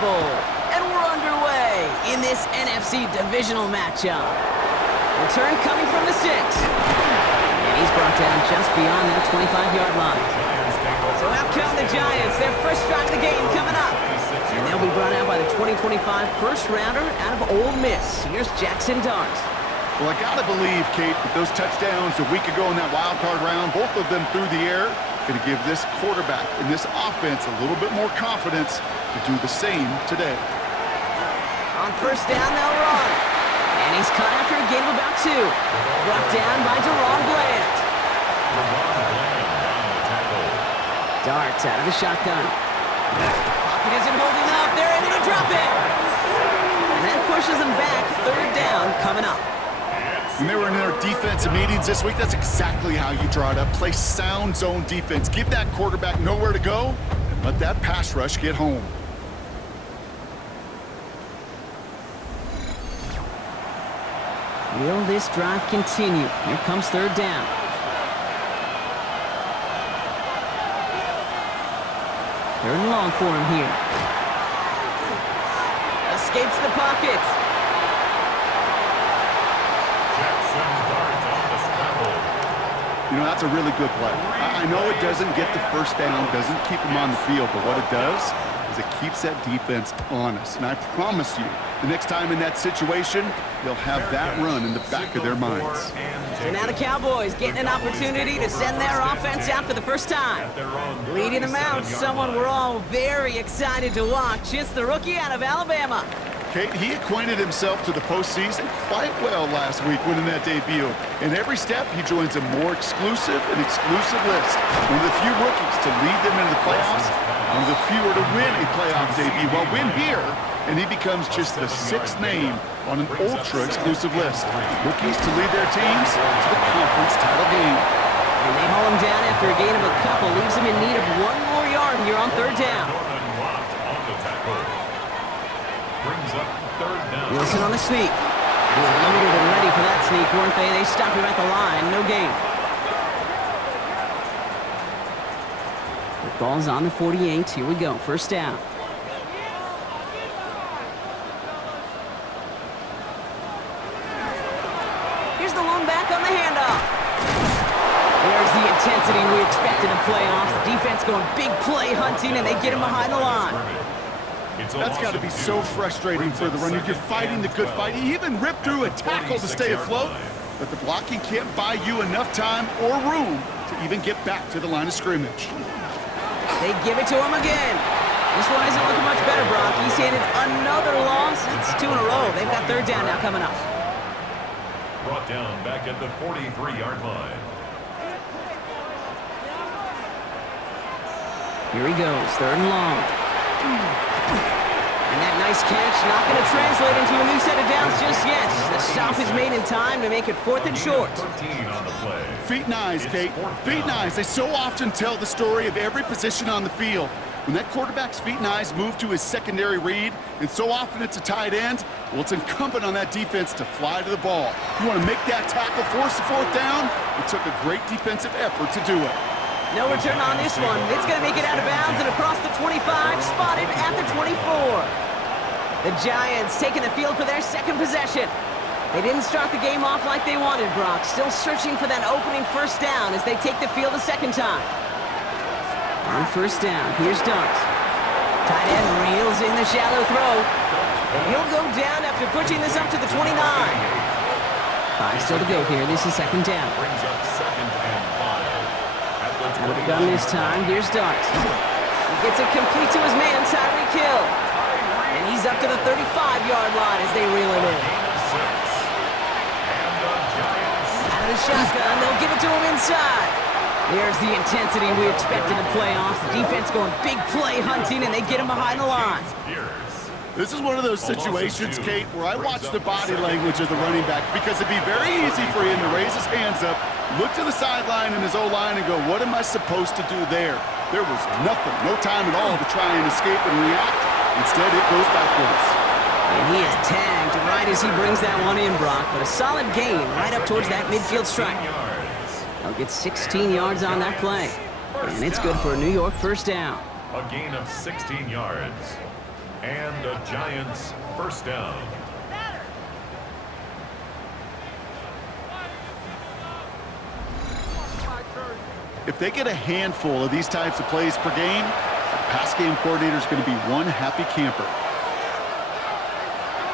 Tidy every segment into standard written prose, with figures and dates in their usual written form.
Bowl. And we're underway in this NFC Divisional matchup. Return coming from the 6. And he's brought down just beyond that 25-yard line. So out come the Giants. Their first drive of the game coming up. And they'll be brought out by the 2025 first-rounder out of Ole Miss. Here's Jackson Dart. Well, I got to believe, Kate, that those touchdowns a week ago in that wildcard round, both of them through the air, going to give this quarterback and this offense a little bit more confidence to do the same today. On first down, they'll run. And he's caught after a gain of about 2. Brought down by Deron Bland. Dart out of the shotgun. Pocket isn't holding up. They're able to drop it. And that pushes them back. Third down coming up. When they were in their defensive meetings this week, that's exactly how you draw it up. Play sound zone defense. Give that quarterback nowhere to go and let that pass rush get home. Will this drive continue? Here comes third down. Third and long for him here. Escapes the pocket. You know, that's a really good play. I know it doesn't get the first down, doesn't keep them on the field, but what it does is it keeps that defense honest. And I promise you, the next time in that situation, they'll have that run in the back of their minds. So now the Cowboys getting an opportunity to send their offense out for the first time. Leading them out, someone we're all very excited to watch. It's the rookie out of Alabama. Kate, he acquainted himself to the postseason quite well last week winning that debut. And every step, he joins a more exclusive list. One of the few rookies to lead them into the playoffs, one of the fewer to win a playoff debut. Well, win here, and he becomes just the 6th name on an ultra-exclusive list. Rookies to lead their teams to the conference title game. And they haul him down after a gain of a couple. Leaves him in need of 1 more yard here on third down. Wilson on the sneak. They were loaded and ready for that sneak, weren't they? They stopped him at the line. No gain. The ball's on the 48. Here we go. First down. Here's the lone back on the handoff. There's the intensity we expect in the playoffs. The defense going big play hunting, and they get him behind the line. That's got to be so frustrating for the runner. You're fighting the good fight. You even rip through a tackle to stay afloat, but the blocking can't buy you enough time or room to even get back to the line of scrimmage. They give it to him again. This one isn't looking much better, Brock. He's handed another loss. It's 2 in a row. They've got third down now coming up. Brought down back at the 43-yard line. Here he goes, third and long. And that nice catch not going to translate into a new set of downs just yet. The stop is made in time to make it 4th and short. Feet and eyes, Kate. Feet and eyes. They so often tell the story of every position on the field. When that quarterback's feet and eyes move to his secondary read, and so often it's a tight end, well, it's incumbent on that defense to fly to the ball. You want to make that tackle, force the 4th down? It took a great defensive effort to do it. No return on this one. It's going to make it out of bounds and across the 25, spotted at the 24. The Giants taking the field for their second possession. They didn't start the game off like they wanted, Brock. Still searching for that opening first down as they take the field a second time. On first down, here's Dart. Tight end reels in the shallow throw. And he'll go down after pushing this up to the 29. 5 still to go here. This is second down. Out of the gun this time, here's Dart. He gets it complete to his man, Tyreek Hill. And he's up to the 35-yard line as they reel him in. Out of the shotgun, they'll give it to him inside. There's the intensity we expect in the playoffs. The defense going big play hunting, and they get him behind the line. This is one of those situations, Kate, where I watch the body language of the running back because it'd be very easy for him to raise his hands up, look to the sideline in his O-line and go, what am I supposed to do there? There was nothing, no time at all to try and escape and react. Instead, it goes backwards. And he is tagged right as he brings that one in, Brock, but a solid gain right up towards that midfield stripe. He'll get 16 yards on that play, and it's good for a New York first down. A gain of 16 yards. And the Giants first down. If they get a handful of these types of plays per game, the pass game coordinator is going to be one happy camper.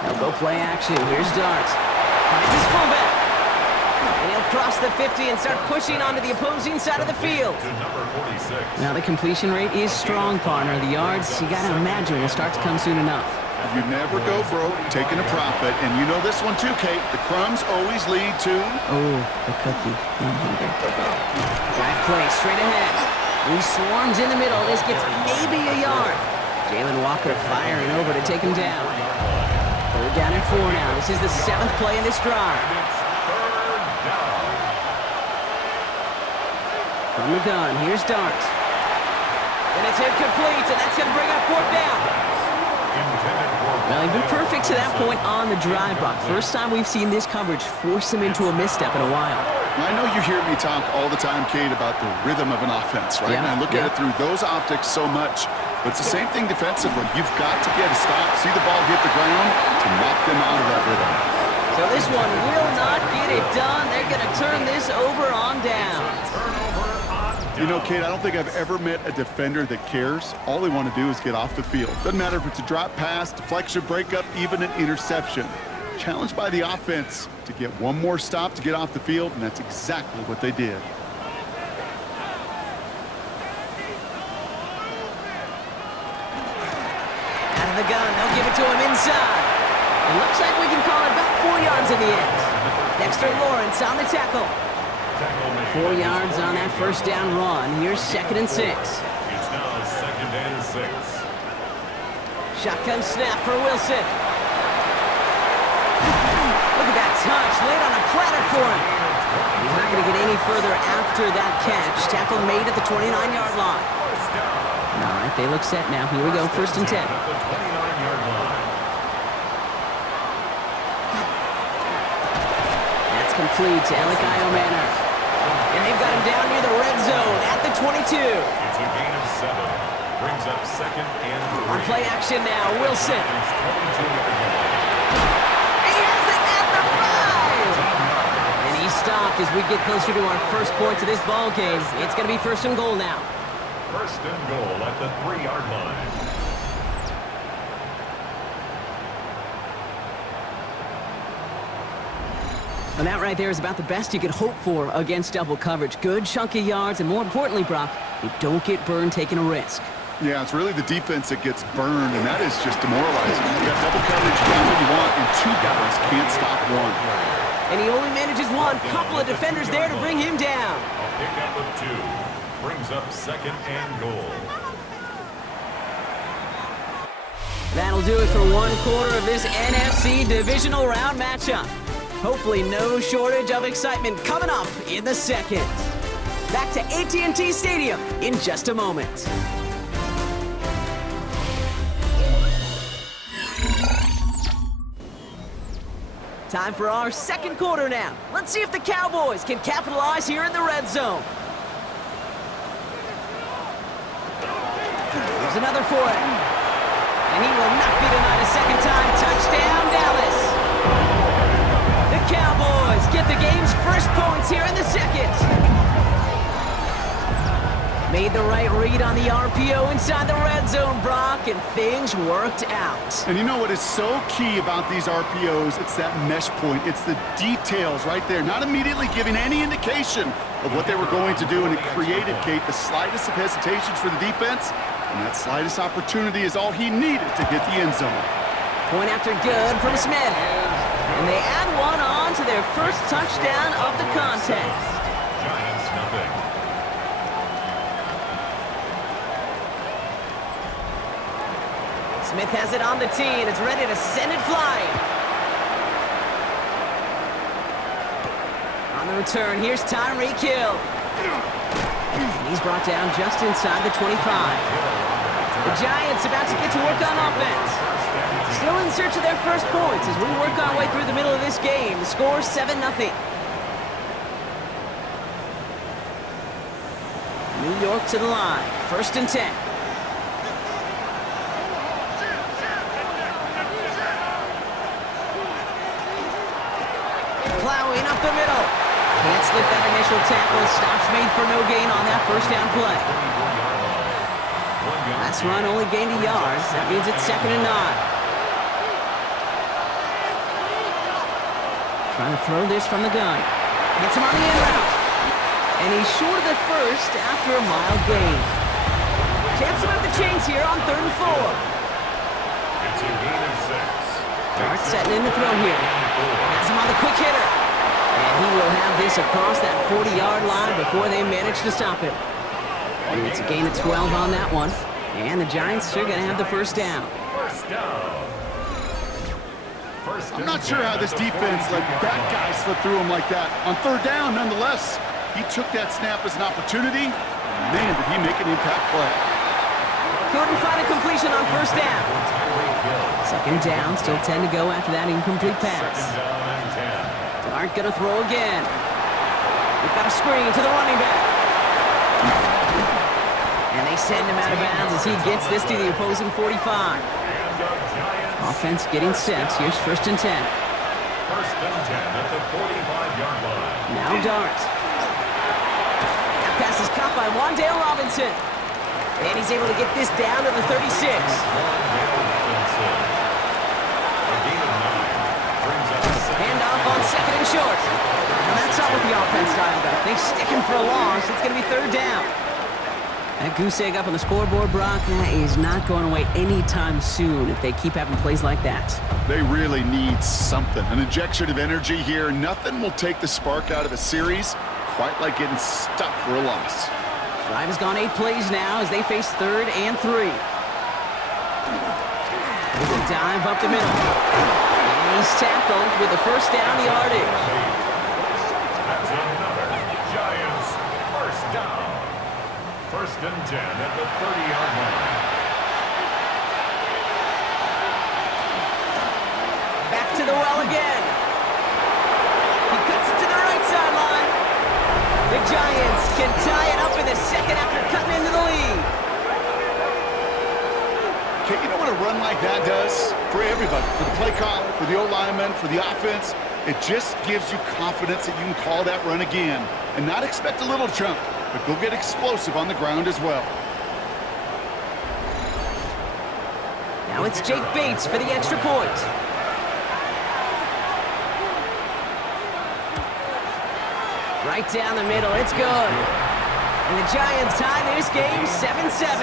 They'll go play action. Here's Darts. Finds his fullback. And he'll cross the 50 and start pushing onto the opposing side of the field. To number 46. Now the completion rate is strong, partner. The yards, you got to imagine, will start to come soon enough. You never go broke taking a profit. And you know this one too, Kate. The crumbs always lead to... Oh, the cookie. I'm hungry. Drive play straight ahead. He swarms in the middle. This gets maybe a yard. Jalen Walker firing over to take him down. Third down and 4 now. This is the 7th play in this drive. From the gun, here's Darts. And it's incomplete, and that's going to bring up 4th down. Well, he's been perfect to that point on the drive block. First time we've seen this coverage force him into a misstep in a while. I know you hear me talk all the time, Kate, about the rhythm of an offense, right? Yeah, And I look at it through those optics so much. But it's the same thing defensively. You've got to get a stop, see the ball hit the ground to knock them out of that rhythm. So this one will not get it done. They're going to turn this over on down. You know, Kate, I don't think I've ever met a defender that cares. All they want to do is get off the field. Doesn't matter if it's a drop pass, deflection, breakup, even an interception. Challenged by the offense to get one more stop to get off the field, and that's exactly what they did. Out of the gun, they'll give it to him inside. It looks like we can call it about 4 yards in the end. Dexter Lawrence on the tackle. 4 yards on that first down run. Here's 2nd and 6. It's now 2nd and 6. Shotgun snap for Wilson. Look at that touch. Laid on a platter for him. He's not going to get any further after that catch. Tackle made at the 29-yard line. All right, they look set now. Here we go, 1st and 10. At the 29-yard line. That's complete to Elikayo Manor. And they've got him down near the red zone at the 22. It's a gain of 7. Brings up 2nd and 3. On play action now, Wilson. He has it at the 5. And he's stopped as we get closer to our first point to this ball game. It's going to be 1st and goal now. 1st and goal at the 3-yard line. And that right there is about the best you could hope for against double coverage. Good chunky yards, and more importantly, Brock, you don't get burned taking a risk. Yeah, it's really the defense that gets burned, and that is just demoralizing. You got double coverage, you got what you want, and 2 guys can't stop one. And he only manages one. Couple of defenders there to bring him down. A pickup of 2. Brings up 2nd and goal. That'll do it for 1 quarter of this NFC Divisional Round matchup. Hopefully no shortage of excitement coming up in the 2nd. Back to AT&T Stadium in just a moment. Time for our 2nd quarter now. Let's see if the Cowboys can capitalize here in the red zone. There's another for it. And he will not be denied a 2nd time. Touchdown, Dallas. The Cowboys get the game's first points here in the 2nd. Made the right read on the RPO inside the red zone, Brock, and things worked out. And you know what is so key about these RPOs? It's that mesh point. It's the details right there. Not immediately giving any indication of what they were going to do, and it created, Kate, the slightest of hesitations for the defense, and that slightest opportunity is all he needed to hit the end zone. Point after good from Smith. And they add one on to their first touchdown of the contest. Giants nothing. Smith has it on the tee, and it's ready to send it flying. On the return, here's Tyreek Hill. And he's brought down just inside the 25. The Giants about to get to work on offense. Still in search of their first points as we work our way through the middle of this game. The score 7-0. New York to the line. 1st and 10. Plowing up the middle. Can't slip that initial tackle. Stops made for no gain on that first down play. Last run only gained a yard. That means it's 2nd and 9. Trying to throw this from the gun. Gets him on the in route. And he's short of the first after a mild gain. Chance to move the chains here on 3rd and 4. It's a gain of 6. Dart setting in the throw here. Has him on the quick hitter. And he will have this across that 40-yard line before they manage to stop him. And it's a gain of 12 on that one. And the Giants are going to have the first down. First down. I'm not sure how this defense let that guy slip through him like that. On 3rd down, nonetheless, he took that snap as an opportunity. Man, did he make an impact play. Couldn't find a completion on 1st down. 2nd down, still 10 to go after that incomplete pass. Dart going to throw again. We've got a screen to the running back. And they send him out of bounds as he gets this to the opposing 45. Offense getting set. Here's 1st and 10. 1st and 10 at the 45-yard line. Now Dart. That pass is caught by Wan'Dale Robinson. And he's able to get this down to the 36. Handoff on 2nd and short. And that's not what the offense dialed up. They stick him for a loss. It's going to be 3rd down. That goose egg up on the scoreboard, Brock, is not going away anytime soon if they keep having plays like that. They really need something. An injection of energy here. Nothing will take the spark out of a series quite like getting stuck for a loss. Drive has gone 8 plays now as they face 3rd and 3. There's a dive up the middle. And he's tackled with the first down yardage. That's another Giants first down. 1st and 10 at the 30-yard line. Back to the well again. He cuts it to the right sideline. The Giants can tie it up in the 2nd after cutting into the lead. Okay, you know what a run like that does? For everybody, for the play caller, for the O-lineman, for the offense, it just gives you confidence that you can call that run again and not expect a little chunk, but go get explosive on the ground as well. Now it's Jake Bates for the extra point. Right down the middle, it's good. And the Giants tie this game 7-7.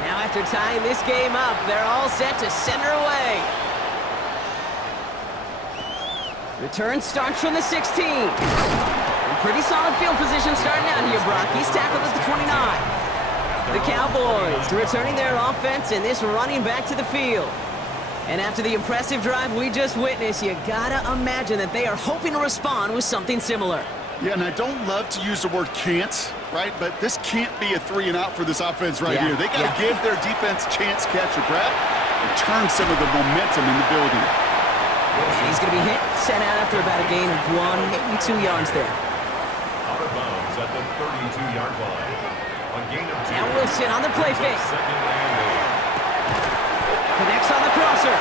Now after tying this game up, they're all set to center away. Return starts from the 16. And pretty solid field position starting out here, Brock. He's tackled at the 29. The Cowboys returning their offense and this running back to the field. And after the impressive drive we just witnessed, you gotta imagine that they are hoping to respond with something similar. Yeah, and I don't love to use the word can't, right? But this can't be a 3-and-out for this offense right here. They got to give their defense a chance to catch their breath and turn some of the momentum in the building. And he's going to be hit, sent out after about a gain of 1, maybe 2 yards there. Out of bounds at the 32-yard line. A gain of 2. Now Wilson on the play fake. Connects on the crosser.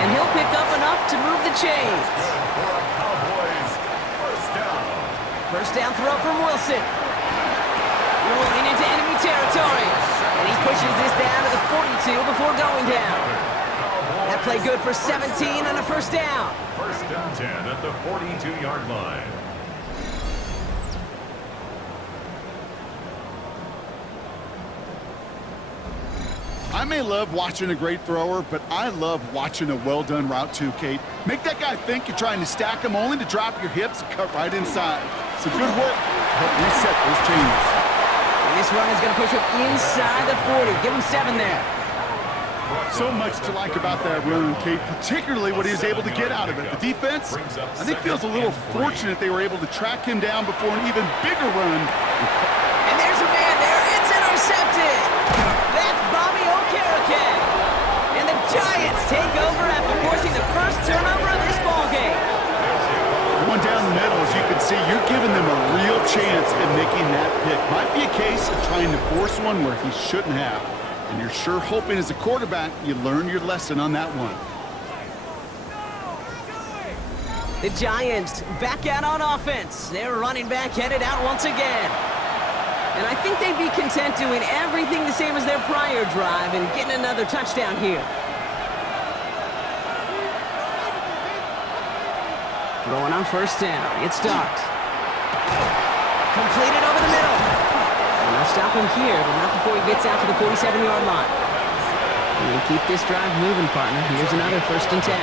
And he'll pick up enough to move the chains. For a Cowboys first down. First down throw from Wilson. Rolling into enemy territory. And he pushes this down to the 42 before going down. That play good for 17 and a first down. First and 10 at the 42-yard line. I may love watching a great thrower, but I love watching a well-done route too, Kate. Make that guy think you're trying to stack him only to drop your hips and cut right inside. So good work to help reset those chains. And this run is going to push him inside the 40. Give him 7 there. So much to like about that run, Kate, particularly what he was able to get out of it. The defense, I think, feels a little fortunate they were able to track him down before an even bigger run. And there's a man there. It's intercepted. That's Bobby Okereke. And the Giants take over after forcing the first turnover of this ballgame. Going down the middle, as you can see, you're giving them a real chance at making that pick. Might be a case of trying to force one where he shouldn't have. And you're sure hoping as a quarterback you learn your lesson on that one. The Giants back out on offense. Their running back headed out once again. And I think they'd be content doing everything the same as their prior drive and getting another touchdown here. Throwing on first down. It's Dart. Completed over the middle. And they'll stop him here, but not before he gets out to the 47-yard line. And keep this drive moving, partner. Here's another 1st and 10.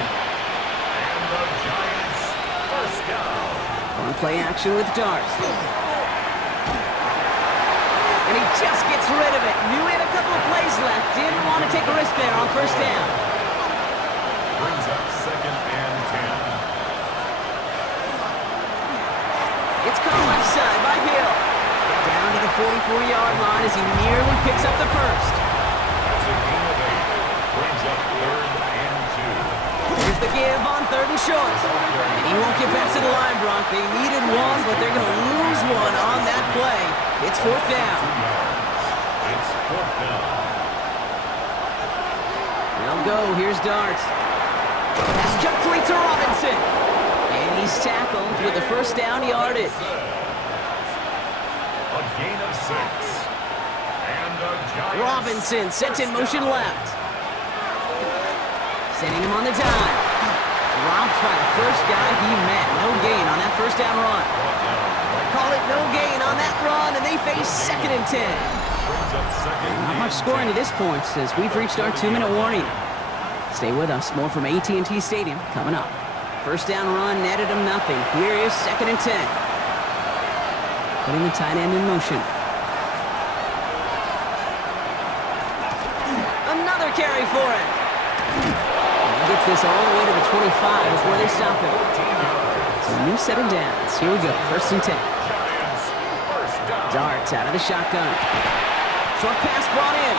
On play action with Dart. And he just gets rid of it. Knew he had a couple of plays left. Didn't want to take a risk there on first down. Brings up 2nd and 10. It's caught left side by Hill. Down to the 44-yard line as he nearly picks up the first. That's a gain of 8. Brings up 3rd and 2. Here's the give on 3rd and short. And he won't get back to the line, Brock. They needed one, but they're going to lose one on that play. It's 4th down. It's 4th down. They'll go. Here's Dart. Pass complete to Robinson. And he's tackled with the 1st down yardage. A gain of 6. And the Giants. Robinson sets in motion left. Sending him on the dive. Dropped by the first guy he met. No gain on that 1st down run. Call it no gain on that run, and they face 2nd and 10. Not much scoring to this point as we've reached our 2-minute warning. Stay with us. More from AT&T Stadium coming up. 1st down run netted him nothing. Here is 2nd and 10. Putting the tight end in motion. Another carry for him. And he gets this all the way to the 25 before they stop him. So a new set of downs. Here we go. 1st and 10. Dart out of the shotgun. Short pass brought in.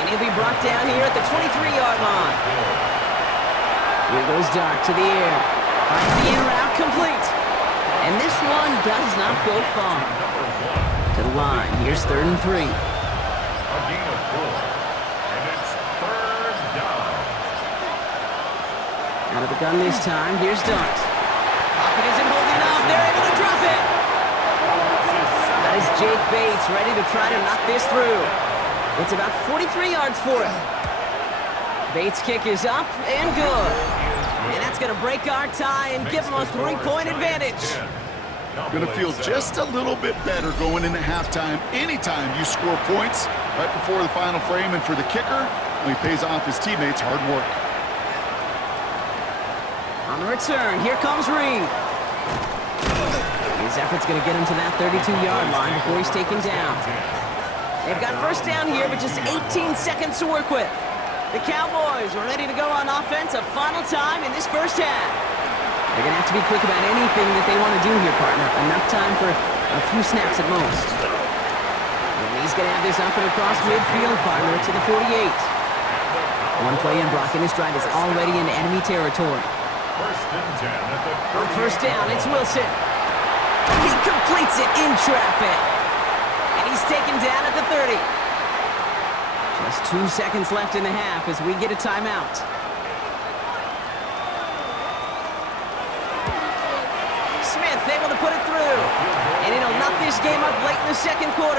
And he'll be brought down here at the 23-yard line. Here goes Dart to the air. Finds the in route complete. And this one does not go far. To the line. Here's 3rd and 3. A gain of 4. And it's 3rd down. Out of the gun this time. Here's Dart. Pocket isn't holding up. They're able to drop it. That is Jake Bates ready to try to knock this through. It's about 43 yards for him. Bates' kick is up and good. And that's going to break our tie and give them a 3-point advantage. Going to feel just a little bit better going into halftime anytime you score points right before the final frame. And for the kicker, well, he pays off his teammates' hard work. On the return, here comes Reed. His effort's going to get him to that 32-yard line before he's taken down. They've got 1st down here, but just 18 seconds to work with. The Cowboys are ready to go on offense a final time in this 1st half. They're going to have to be quick about anything that they want to do here, partner. Enough time for a few snaps at most. And he's going to have this up and across midfield, partner, to the 48. One play in, Brock, and his drive is already into enemy territory. 1st and 10 at the 38. On 1st down, it's Wilson. He completes it in traffic. And he's taken down at the 30. Just 2 seconds left in the half as we get a timeout. Smith able to put it through. And it'll knock this game up late in the 2nd quarter.